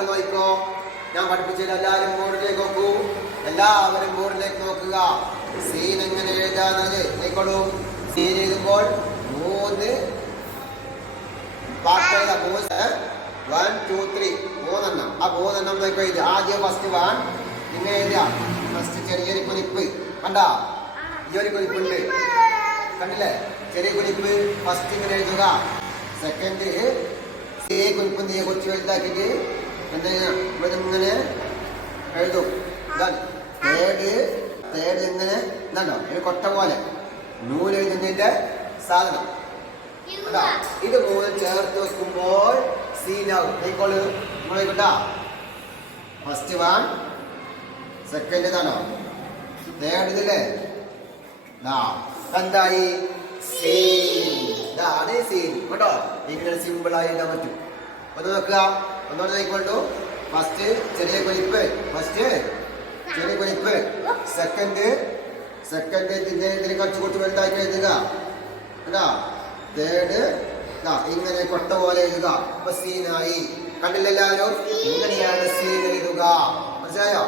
നിങ്ങൾ നോക്കോ, ഞാൻ പഠിപ്പിച്ചത് എല്ലാവരും ബോർഡിലേക്ക് നോക്കൂ. എല്ലാവരും ബോർഡിലേക്ക് നോക്കുക. സീൻ എങ്ങനെ എഴുതാന്നത് നോക്കോളൂ. സീൻ എഴുതുമ്പോൾ 3 വാക്കുകൾ, 1 2 3 3 ആ 3 നോക്കോ. ഇത് ആദ്യം ഫസ്റ്റ് 1 ഇങ്ങനെ എഴുതുക. ഫസ്റ്റ് ചെറിയൊരു കുരിപ്പ് കണ്ടാ, ഈ ഒരു കുരിപ്പുണ്ട് കണ്ടില്ലേ, ചെറിയ കുരിപ്പ് ഫസ്റ്റ് ഇങ്ങനെ എഴുതുക. സെക്കൻഡ് ഈ കുരിപ്പ് നീ കുറച്ച് വലുതാക്കിയിട്ട് എന്താ ഇവിടെ ഇങ്ങനെ എഴുതും. തേർഡ് ഇങ്ങനെ എന്താണോ ഒരു കൊട്ട പോലെ നൂല് എഴുതുന്നതിന്റെ സാധനം. ഇത് 3 ചേർത്ത് വെക്കുമ്പോൾ സീനാവും. ആയിക്കോളൂ നോക്കട്ടാ. ഫസ്റ്റ് 1, സെക്കൻഡ് ഇതാണോ, തേർഡ് ഇതില്ലേ, എന്തായി സീൻ. ഇതാണ് സീൻ കേട്ടോ. ഇങ്ങനെ സിമ്പിൾ ആയി എഴുതാൻ പറ്റും. ഒന്ന് നോക്കുക, ഒന്നോട് നോക്കിക്കൊണ്ടു. ഫസ്റ്റ് ചെറിയ കുരിപ്പ്, സെക്കൻഡ് ഇതിന് കുറച്ച് വലുതാക്കി എഴുതുക കേട്ടോ. തേർഡ് ഇങ്ങനെ കൊട്ട പോലെ എഴുതുക. അപ്പൊ സീനായി. കണ്ടില്ല എല്ലാവരും? ഇങ്ങനെയാണ് സീൻ എഴുതുക. മനസ്സിലായോ?